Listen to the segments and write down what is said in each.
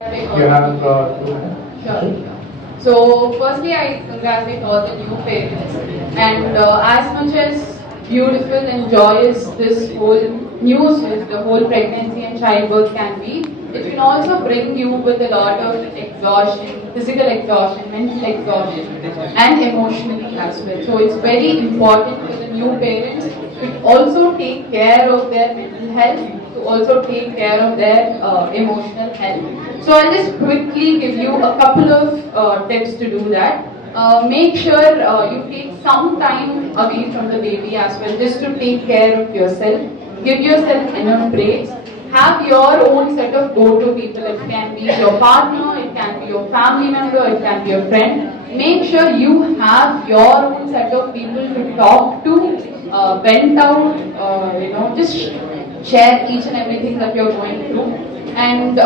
You have Sure. So, firstly, I congratulate all the new parents, and as much as beautiful and joyous this whole news is, the whole pregnancy and childbirth can be, it can also bring you with a lot of exhaustion, physical exhaustion, mental exhaustion, and emotionally as well. So, it's very important for the new parents to also take care of their mental health, to also take care of their emotional health. So I'll just quickly give you a couple of tips to do that. Make sure you take some time away from the baby as well, just to take care of yourself. Give yourself enough breaks. Have your own set of go-to people. It can be your partner, it can be your family member, it can be your friend. Make sure you have your own set of people to talk to, vent out, just share each and everything that you're going through, and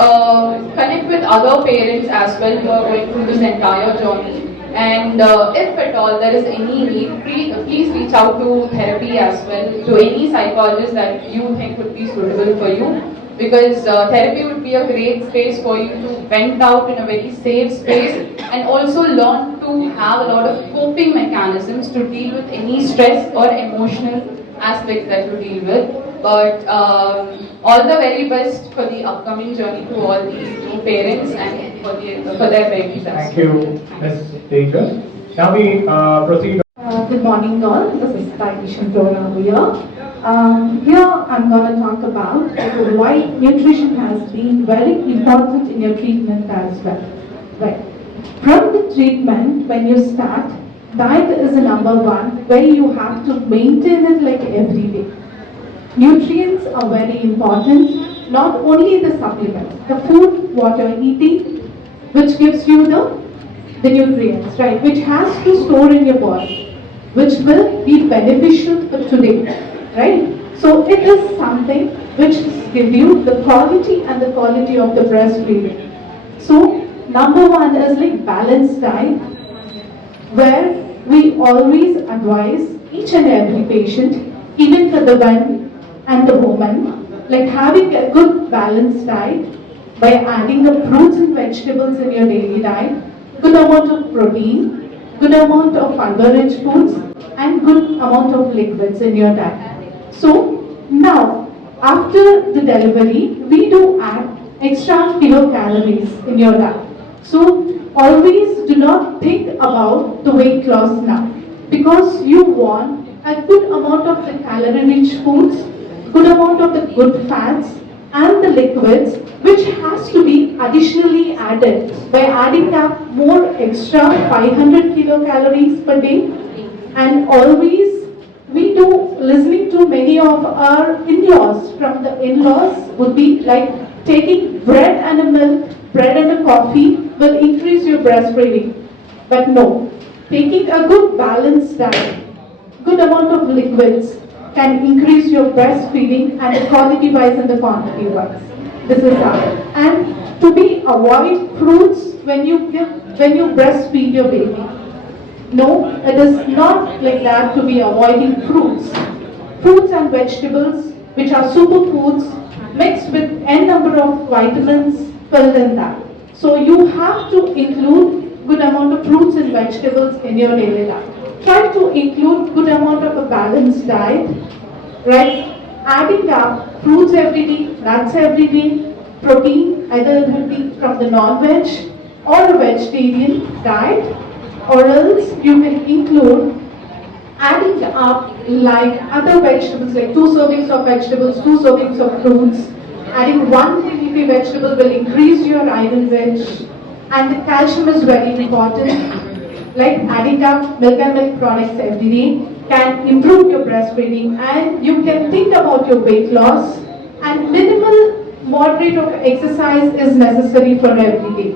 connect with other parents as well who are going through this entire journey. And if at all there is any need, please reach out to therapy as well, to any psychologist that you think would be suitable for you, because therapy would be a great space for you to vent out in a very safe space, and also learn to have a lot of coping mechanisms to deal with any stress or emotional aspects that you deal with. But all the very best for the upcoming journey to all these new parents and for their babies. Thank you, Ms. Teja. Now we proceed. Good morning all, this is dietitian program here. Here I'm going to talk about why nutrition has been very important in your treatment as well. Right. From the treatment, when you start, diet is the number one where you have to maintain it like every day. Nutrients are very important, not only the supplements, the food, what you're eating, which gives you the nutrients, right, which has to store in your body, which will be beneficial for today, right? So it is something which gives you the quality and the quality of the breastfeeding. So number one is like balanced diet, where we always advise each and every patient, even for the men and the woman, like having a good balanced diet by adding the fruits and vegetables in your daily diet, good amount of protein, good amount of fiber-rich foods, and good amount of liquids in your diet. So now, after the delivery, we do add extra kilocalories in your diet. So always do not think about the weight loss now, because you want a good amount of the calorie-rich foods, good amount of the good fats and the liquids, which has to be additionally added by adding up more extra 500 kilocalories per day. And always we do listening to many of our in-laws, from the in-laws would be like taking bread and a milk, bread and a coffee will increase your breastfeeding. But no, taking a good balanced diet, good amount of liquids, can increase your breastfeeding and the quality wise and the quantity wise. This is how. And to be avoid fruits when you breastfeed your baby. No, it is not like that to be avoiding fruits. Fruits and vegetables, which are superfoods, mixed with n number of vitamins filled in that. So you have to include good amount of fruits and vegetables in your daily diet. Try to include good amount of a balanced diet, right? Adding up fruits every day, nuts every day, protein, either it will be from the non-veg or a vegetarian diet, or else you can include adding up like other vegetables, like 2 servings of vegetables, 2 servings of fruits. Adding 1 leafy vegetable will increase your iron rich, and the calcium is very important. Like adding up milk and milk products every day can improve your breastfeeding, and you can think about your weight loss, and minimal moderate of exercise is necessary for every day,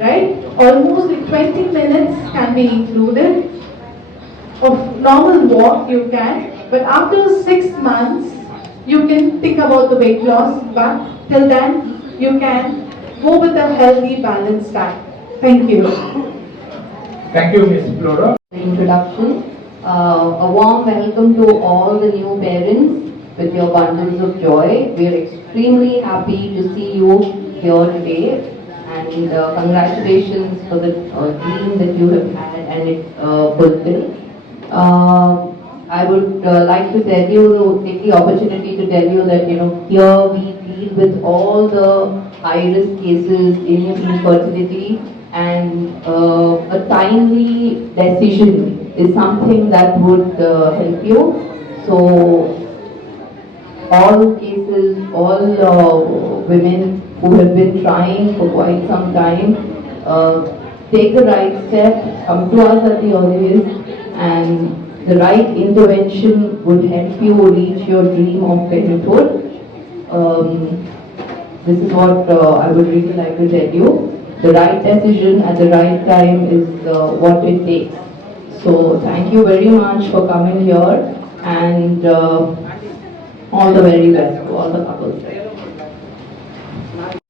right? Almost like 20 minutes can be included of normal walk you can, but after 6 months you can think about the weight loss, but till then you can go with a healthy balanced diet. Thank you. Thank you, Ms. Flora. Introduction. A warm welcome to all the new parents with your bundles of joy. We are extremely happy to see you here today, and and congratulations for the dream that you have had and it fulfilled. I would like to tell you, take the opportunity to tell you that here we deal with all the high-risk cases in infertility, and a timely decision is something that would help you. So all cases, all women who have been trying for quite some time, take the right step, come to us at the Oasis, and the right intervention would help you reach your dream of parenthood. This is what I would really like to tell you. The right decision at the right time is what it takes. So thank you very much for coming here, and all the very best to all the couples.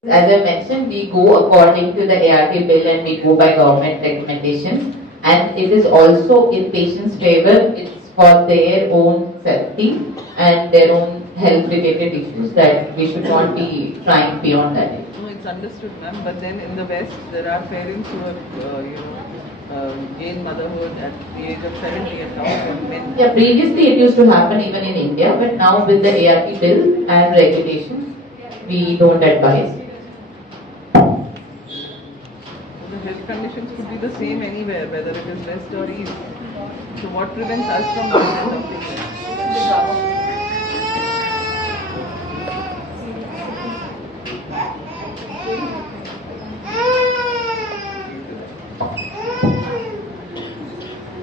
As I mentioned, we go according to the ART bill and we go by government recommendations, and it is also in patients' favor. It's for their own safety and their own health related issues that we should not be trying beyond that. No, it's understood, ma'am. But then in the West, there are parents who have, gained motherhood at the age of 70 and now have men. Yeah, previously it used to happen even in India, but now with the ART bill and regulations, we don't advise. The health conditions could be the same anywhere, whether it is West or East. So what prevents us from doing something?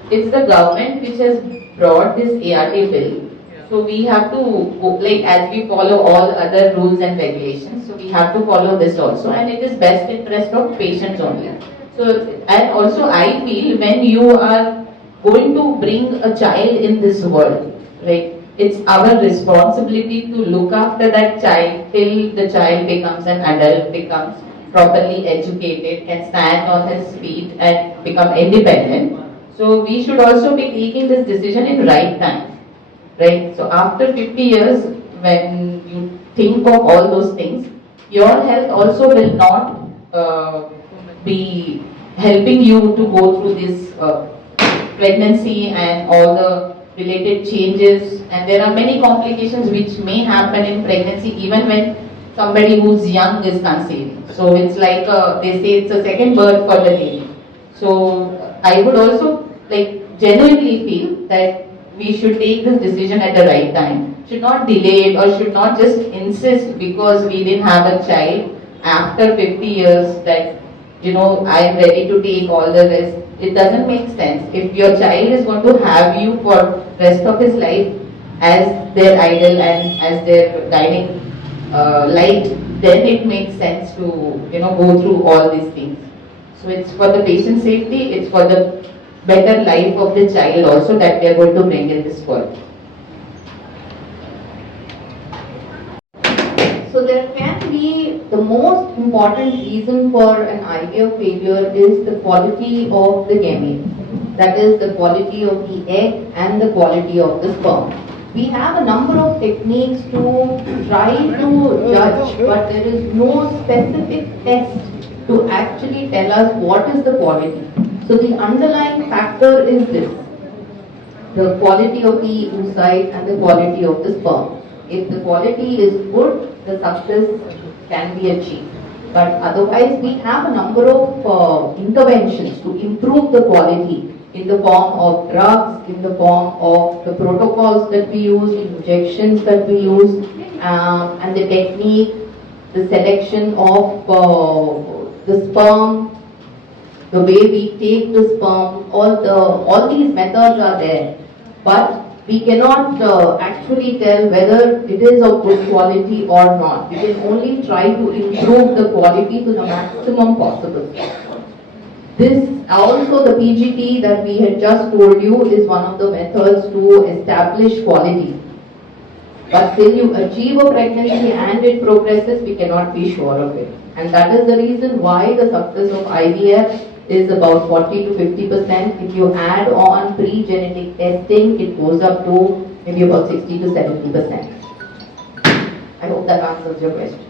It's the government which has brought this ART bill. So we have to, like, as we follow all other rules and regulations, so we have to follow this also, and it is best interest of patients only. So, and also I feel when you are going to bring a child in this world, like, it's our responsibility to look after that child till the child becomes an adult, becomes properly educated, can stand on his feet and become independent. So we should also be taking this decision in right time, right? So after 50 years, when you think of all those things, your health also will not be helping you to go through this pregnancy and all the related changes, and there are many complications which may happen in pregnancy even when somebody who's young is conceiving. So it's like they say it's a second birth for the baby. So I would also genuinely feel that we should take this decision at the right time, should not delay it or should not just insist because we didn't have a child after 50 years that I am ready to take all the rest. It doesn't make sense. If your child is going to have you for rest of his life as their idol and as their guiding light, then it makes sense to go through all these things. So it's for the patient safety, it's for the better life of the child also that we are going to bring in this world. So there can be the most important reason for an IVF failure is the quality of the gamete. That is the quality of the egg and the quality of the sperm. We have a number of techniques to try to judge, but there is no specific test to actually tell us what is the quality. So the underlying factor is this: the quality of the oocyte and the quality of the sperm. If the quality is good, the success can be achieved. But otherwise, we have a number of interventions to improve the quality in the form of drugs, in the form of the protocols that we use, injections that we use, and the technique, the selection of the sperm, the way we take the sperm, all these methods are there. But we cannot actually tell whether it is of good quality or not. We can only try to improve the quality to the maximum possible. This also, the PGT that we had just told you, is one of the methods to establish quality. But till you achieve a pregnancy and it progresses, we cannot be sure of it. And that is the reason why the success of IVF is about 40 to 50%. If you add on pre-genetic testing, it goes up to maybe about 60 to 70%. I hope that answers your question.